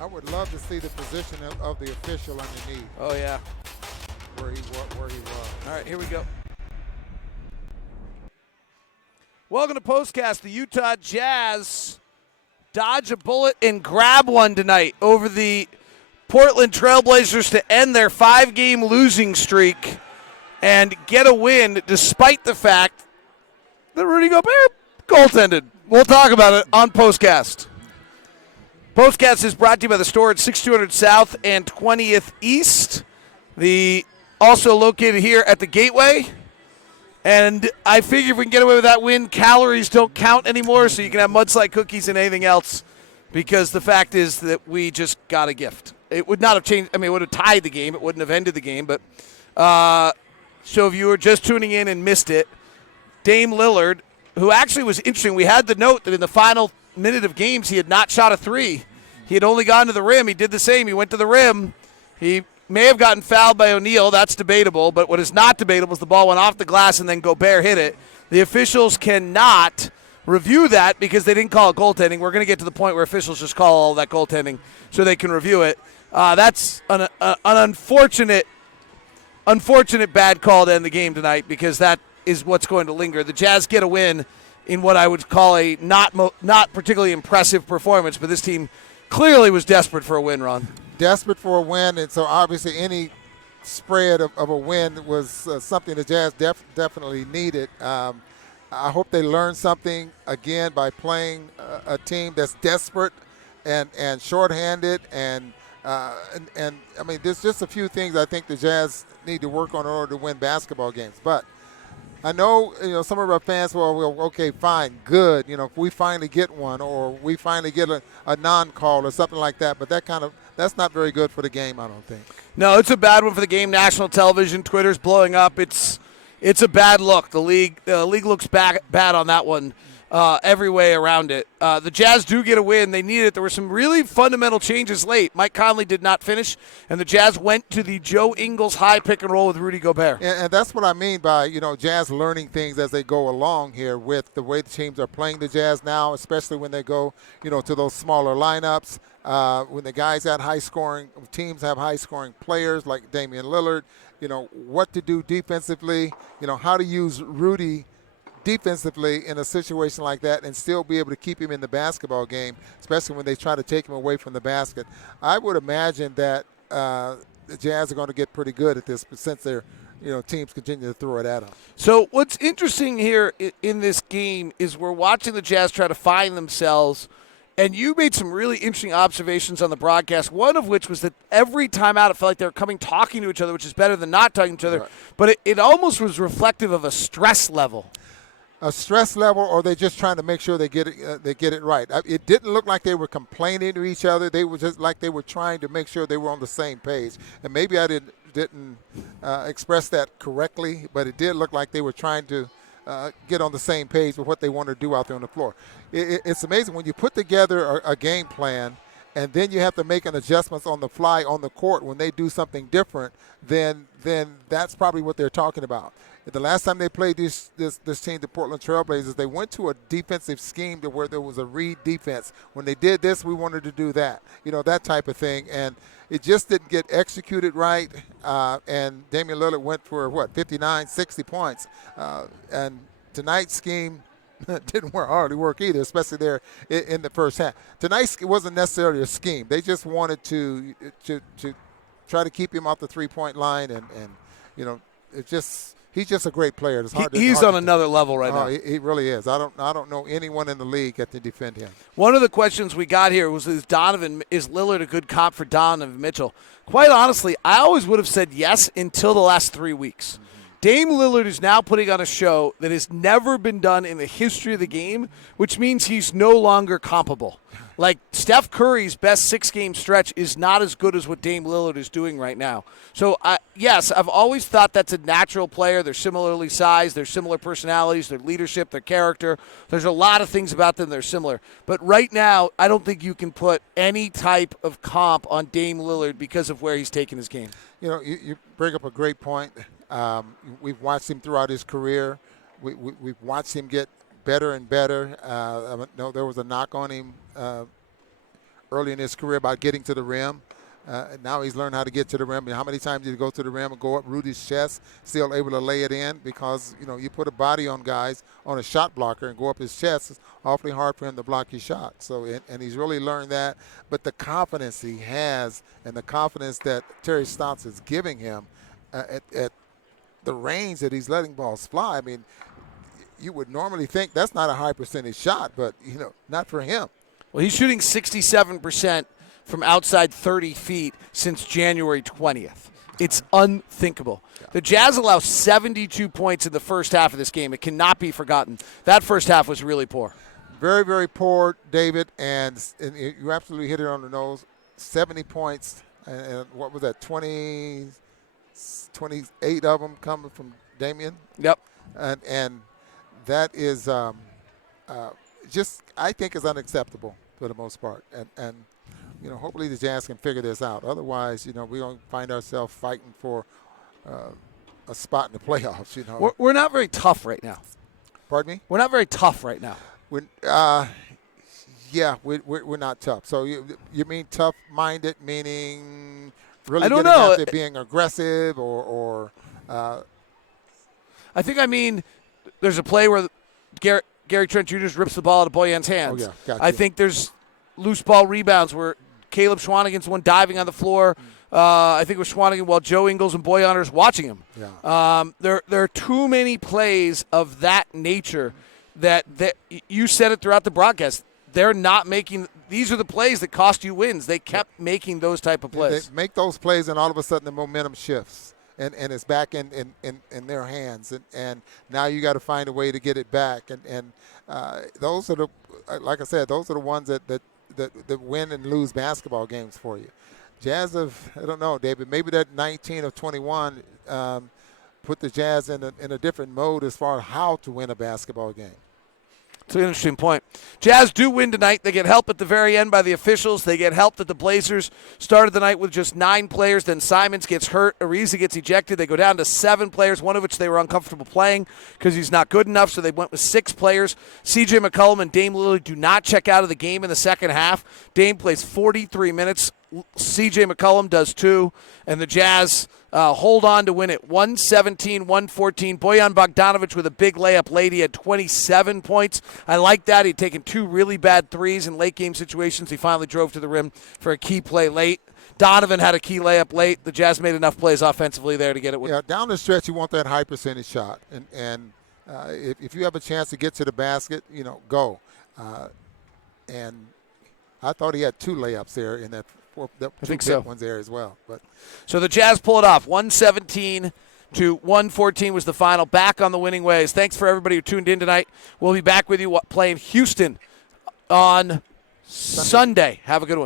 I would love to see the position of the official underneath Oh, yeah. where he was. All right, here we go. Welcome to POSTCAST. The Utah Jazz dodge a bullet and grab one tonight over the Portland Trailblazers to end their 5-game losing streak and get a win despite the fact that Rudy Gobert goaltended. We'll talk about it on POSTCAST. POSTCAST is brought to you by the store at 6200 South and 20th East. Also located here at the Gateway. And I figure if we can get away with that win, calories don't count anymore, so you can have mudslide cookies and anything else, because the fact is that we just got a gift. It would not have changed. I mean, it would have tied the game. It wouldn't have ended the game. But so if you were just tuning in and missed it, Dame Lillard, who actually was interesting, we had the note that in the final minute of games he had not shot a three. He had only gone to the rim. He did the same. He went to the rim. He may have gotten fouled by O'Neal. That's debatable. But what is not debatable is the ball went off the glass and then Gobert hit it. The officials cannot review that because they didn't call it goaltending. We're going to get to the point where officials just call all that goaltending so they can review it. That's an unfortunate bad call to end the game tonight, because that is what's going to linger. The Jazz get a win in what I would call a not particularly impressive performance, but this team clearly was desperate for a win, Ron. Desperate for a win, and so obviously any spread of a win was something the Jazz definitely needed. I hope they learn something again by playing a team that's desperate and shorthanded, and I mean, there's just a few things I think the Jazz need to work on in order to win basketball games. But I know, some of our fans will, okay, fine, good. If we finally get one, or we finally get a non-call or something like that. But that's not very good for the game, I don't think. No, it's a bad one for the game. National television, Twitter's blowing up. It's a bad look. The league looks bad on that one. Every way around it. The Jazz do get a win. They need it. There were some really fundamental changes late. Mike Conley did not finish, and the Jazz went to the Joe Ingles high pick and roll with Rudy Gobert. And that's what I mean by, Jazz learning things as they go along here with the way the teams are playing the Jazz now, especially when they go, to those smaller lineups. When the guys have high-scoring teams have high-scoring players like Damian Lillard, what to do defensively, how to use Rudy defensively in a situation like that and still be able to keep him in the basketball game, especially when they try to take him away from the basket. I would imagine that the Jazz are going to get pretty good at this, since their teams continue to throw it at them. So what's interesting here in this game is we're watching the Jazz try to find themselves, and you made some really interesting observations on the broadcast, one of which was that every time out it felt like they were talking to each other, which is better than not talking to each other, right. But it almost was reflective of a stress level. A stress level, or they're just trying to make sure they get it right. It didn't look like they were complaining to each other. They were just like they were trying to make sure they were on the same page. And maybe I didn't express that correctly, but it did look like they were trying to get on the same page with what they want to do out there on the floor. It's amazing when you put together a game plan, and then you have to make an adjustments on the fly on the court when they do something different. Then that's probably what they're talking about. The last time they played this team, the Portland Trailblazers, they went to a defensive scheme to where there was a read defense. When they did this, we wanted to do that, that type of thing. And it just didn't get executed right. And Damian Lillard went for, 59, 60 points. And tonight's scheme didn't hardly work either, especially there in the first half. Tonight's wasn't necessarily a scheme. They just wanted to try to keep him off the three-point line, and it just – he's just a great player. He's on another level right now. He really is. I don't know anyone in the league that can defend him. One of the questions we got here was, is Lillard a good comp for Donovan Mitchell? Quite honestly, I always would have said yes until the last 3 weeks. Dame Lillard is now putting on a show that has never been done in the history of the game, which means he's no longer comparable. Like, Steph Curry's best 6-game stretch is not as good as what Dame Lillard is doing right now. So, yes, I've always thought that's a natural player. They're similarly sized. They're similar personalities, their leadership, their character. There's a lot of things about them that are similar. But right now, I don't think you can put any type of comp on Dame Lillard because of where he's taken his game. You bring up a great point. We've watched him throughout his career. We've watched him get better and better. I know there was a knock on him early in his career about getting to the rim. Now he's learned how to get to the rim. How many times did he go to the rim and go up Rudy's chest, still able to lay it in? Because, you put a body on guys, on a shot blocker, and go up his chest, it's awfully hard for him to block your shot. So, and he's really learned that. But the confidence he has and the confidence that Terry Stotts is giving him at the range that he's letting balls fly, I mean, you would normally think that's not a high percentage shot, but, not for him. Well, he's shooting 67% from outside 30 feet since January 20th. It's unthinkable. The Jazz allow 72 points in the first half of this game. It cannot be forgotten. That first half was really poor. Very, very poor, David, and you absolutely hit it on the nose. 70 points, and what was that, 28 of them coming from Damian? Yep. And that is just, I think, is unacceptable for the most part. And hopefully the Jazz can figure this out. Otherwise, we're going to find ourselves fighting for a spot in the playoffs. We're not very tough right now. Pardon me? We're not very tough right now. We're not tough. So you mean tough-minded, meaning really getting out there being aggressive or I think I mean there's a play where Gary Trent Jr. rips the ball out of Boyan's hands. Oh, yeah. Gotcha. I think there's loose ball rebounds where Caleb Schwanigan's the one diving on the floor. I think it was Schwanigan while Joe Ingles and Boyan are watching him. Yeah. There are too many plays of that nature that you said it throughout the broadcast. They're not making – these are the plays that cost you wins. They kept making those type of plays. They make those plays, and all of a sudden the momentum shifts, and it's back in their hands. And now you got to find a way to get it back. And those are like I said, those are the ones that win and lose basketball games for you. Jazz I don't know, David, maybe that 19 of 21 put the Jazz in a different mode as far as how to win a basketball game. It's an interesting point. Jazz do win tonight. They get help at the very end by the officials. They get help that the Blazers started the night with just 9 players. Then Simons gets hurt. Ariza gets ejected. They go down to 7 players, one of which they were uncomfortable playing because he's not good enough, so they went with 6 players. C.J. McCollum and Dame Lillard do not check out of the game in the second half. Dame plays 43 minutes. C.J. McCollum does too. And the Jazz hold on to win it 117-114. Bojan Bogdanovic with a big layup late. He had 27 points. I like that. He'd taken 2 really bad threes in late game situations. He finally drove to the rim for a key play late. Donovan had a key layup late. The Jazz made enough plays offensively there to get it. Yeah, down the stretch, you want that high percentage shot. And if you have a chance to get to the basket, go. And I thought he had 2 layups there in that. I think so. Ones there as well. So the Jazz pull it off. 117-114 was the final. Back on the winning ways. Thanks for everybody who tuned in tonight. We'll be back with you playing Houston on Sunday. Have a good one.